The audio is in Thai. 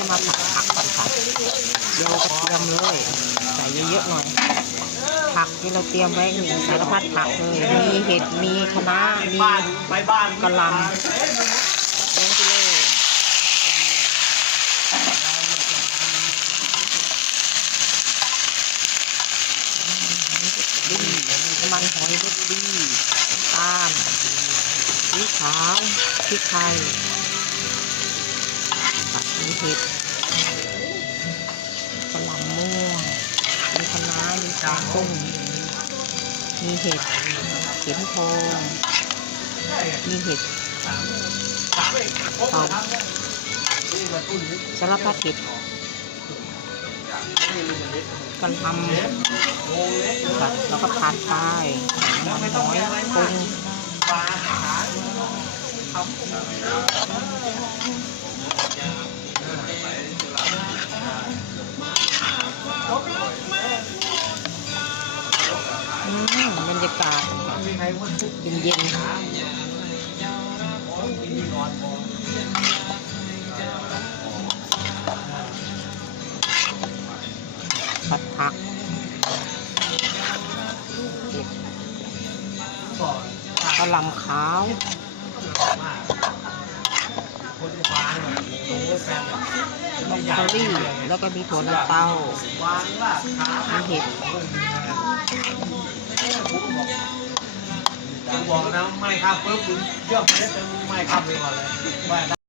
จะมาผัดผักก่อนค่ะเดี๋ยวกระเทียมเลยใส่เยอะๆหน่อย ผักที่เราเตรียมไว้นี่สารพัดผักเลยมีเห็ดมีคะน้ามีบ้านไปบ้านกะหล่ำลงไปเลยดีน้ำมันหอยรสดีตาลสีขาวพริกไทย เห็ดกะหล่ำม่วง มีคะน้ามีจางกุ้ง มีเห็ดเข็มทอง มีเห็ดเอาสารพัดเห็ดกันทำแล้วก็ผัดไปน้ำมันน้อยปรุง ศเย็นผัดผักเห็ดกะหล่ำขาวคนวางโอ้แฟนบรอกโคลี่แล้วก็มีถั่วลันเตามีเห็ด บอกนะไม่ครับปุ๊บคุณเชื่อมไม่ได้เป็นไม่ครับเลยว่าเลย